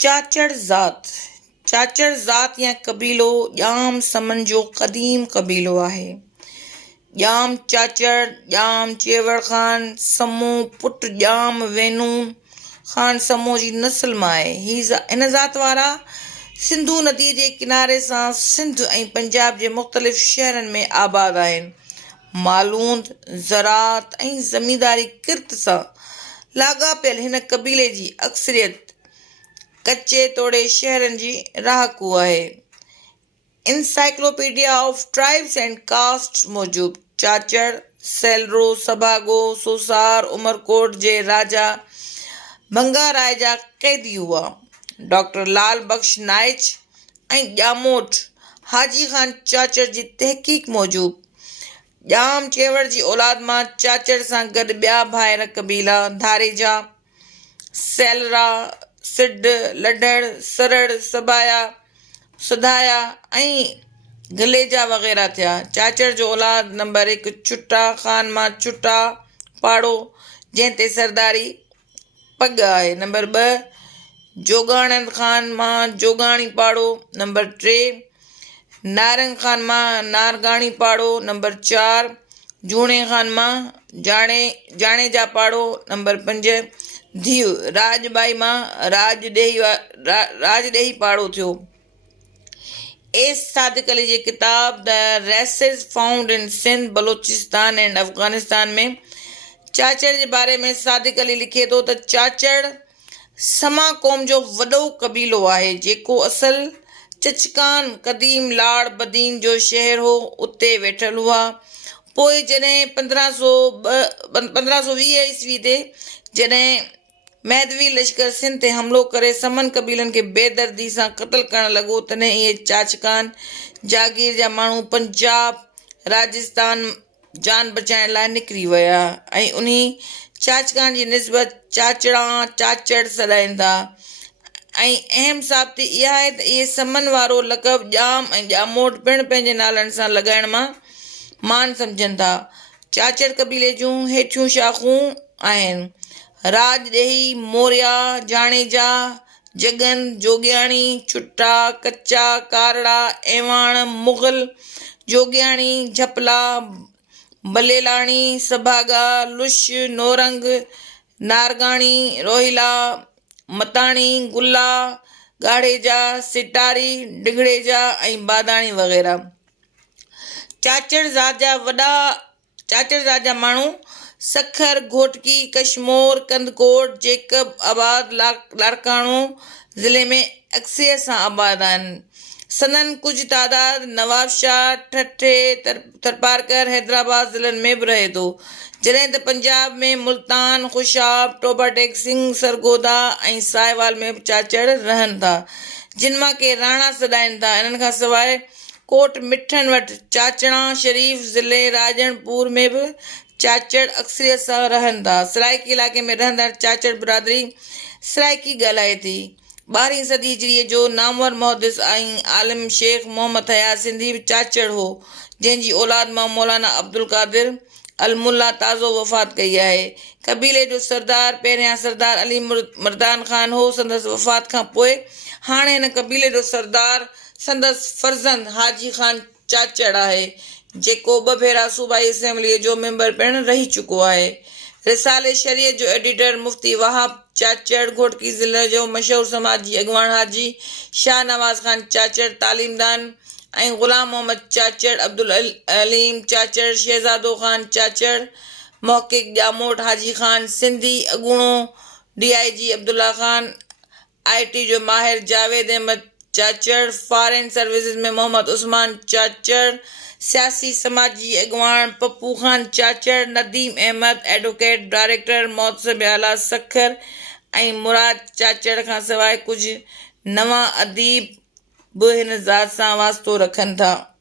चाचड़ ज़ात या कबीलो ॼाम समन जो क़दीम कबीलो आहे। ॼाम चाचड़, ॼाम चेवड़ ख़ान समूह पुट ॼाम वेनू ख़ान समूह जी नस्ल मां आहे। हिन ज़ात वारा सिंधु नदीअ जे किनारे सां सिंध ऐं पंजाब जे मुख़्तलिफ़ शहरनि में आबाद आहिनि। मालूंद, ज़राअत ऐं ज़मींदारी किर्त सां लाॻापियल हिन कबीले जी अक्सरियत कचे तोड़े शहरनि जी रहाकू आहे। Encyclopedia of tribes and caste मूजिबि चाचड़ सेलरो, सभागो, सोसार, उमरकोट जे राजा भंगाराय जा क़ैदी हुआ। डॉक्टर लाल बख्श नाइच ऐं ॼामोट हाजी ख़ान चाचड़ जी तहक़ीक़ मूजिबि ॼाम चेवड़ जी औलाद मां चाचड़ सां गॾु ॿिया भाइर कबीला धारेजा, सेलरा, सिड, लढड़, सरड़, सबाया, सुधाया ऐं गलेजा वग़ैरह थिया। चाचड़ जो औलाद नंबर 1 चुट्टा ख़ान मां चुट्टा पाड़ो जंहिं ते सरदारी पग आहे। नंबर 2 जोगाणंद ख़ान मां जोगाणी पाड़ो। नंबर 3 नारंग ख़ान मां नारगाणी पाड़ो। नंबर 4 जूणे ख़ान मां जाणेजा पाड़ो। नंबर 5 धीउ राजबाई मां राजॾेही पाड़ो थियो। एस सादिक अली जी किताब the races found in Sindh, Balochistan एंड अफ़गानिस्तान में चाचड़ जे बारे में सादिक अली लिखे थो त चाचड़ समा क़ौम जो वॾो कबीलो आहे जेको असल चचकान क़दीम लाड़ बदीन जो शहर हो उते वेठल हुआ। पोइ जॾहिं 1520 ईस्वी ते जॾहिं मैदवी लश्कर सिंध ते हमिलो करे समन कबीलनि खे बेदर्दी सां क़त्ल करणु लॻो तॾहिं इहे चाचकान जागीर जा माण्हू पंजाब राजस्थान जान बचाइण लाइ निकिरी विया ऐं उन्ही चाचकान जी निस्बत चाचड़ सॾाइनि था। ऐं अहम साबिती इहा आहे त इहे समन वारो लक़ब ॼाम ऐं ॼामोट पिणु पंहिंजे नालनि सां लॻाइण मां मान सम्झनि था। चाचड़ कबीले जूं हेठियूं शाख़ूं आहिनि राजॾेही, मोरिया, जाणेजा, जगन, जोगियाणी, चुट्टा, कच्चा, कारड़ा, एवाण, मुग़ल, जोगियाणी, झपला, बलेलाणी, सभागा, लुश, नौरंग, नारगाणी, रोहिला, मताणी, गुल्ला, ॻाढ़ेजा, सिटारी, डिघड़ेजा ऐं बादाणी वग़ैरह। चाचड़ ज़ात जा माण्हू सखर, घोटकी, कशमोर, कंदकोट, जेकब आबाद, लाड़काणो ज़िले में अक्सरियत सां आबाद आहिनि। संदन कुझु तादाद नवाबशाह, ठठे, थरपारकर, हैदराबाद ज़िलनि में बि रहे थो, जॾहिं त पंजाब में मुल्तान, खुशाब, टोबा टेक सिंह, सरगोदा ऐं साहिवाल में बि चाचड़ रहनि था जिन मां के राणा सॾाइनि था। इन्हनि खां सवाइ कोट मिठनि वटि चाचड़ा शरीफ़ ज़िले राजणपुर में बि चाचड़ अक्सरियत सां रहनि था। सराइकी इलाइक़े में रहंदड़ चाचड़ बिरादरी सराइकी ॻाल्हाए थी। 12वीं सदी हिजरीअ जो नामवर मुहदिस ऐं आलिम शेख मोहम्मद हयात सिंधी बि चाचड़ हो जंहिंजी औलाद मां मौलाना अब्दुल कादिर अल-मुल्ला ताज़ो वफ़ात कई आहे। कबीले जो सरदार पहिरियां सरदार अली मर्दान ख़ान हो। संदसि वफ़ात खां पोइ हाणे हिन कबीले जो सरदार संदसि फर्ज़ंद हाजी ख़ान चाचड़ आहे जेको 2 भेरा सूबाई असेंबलीअ जो मेंबर पिणु रही चुको आहे। रिसाले शरीयत जो एडिटर मुफ्ती वहाब चाचड़, घोटकी ज़िले जो मशहूरु समाजी अॻवान हाजी शाह नवाज़ ख़ान चाचड़, तालीमदान ऐं ग़ुलाम मोहम्मद चाचड़, अब्दुल अलीम चाचड़, शहज़ादो ख़ान चाचड़, मुहक़िक़ ॼामोट हाजी ख़ान सिंधी, अॻूणो DIG अब्दुल्ला ख़ान, IT जो माहिर जावेद अहमद चाचड़, फॉरेन सर्विसेज में मोहम्मद उस्मान चाचड़, सियासी समाजी अॻवान पप्पू ख़ान चाचड़, नदीम अहमद एडवोकेट डायरेक्टर मोहतसिब आला सखर ऐं मुराद चाचड़ खां सवाइ कुझु नवां अदीब बि हिन ज़ात सां वास्तो रखनि था।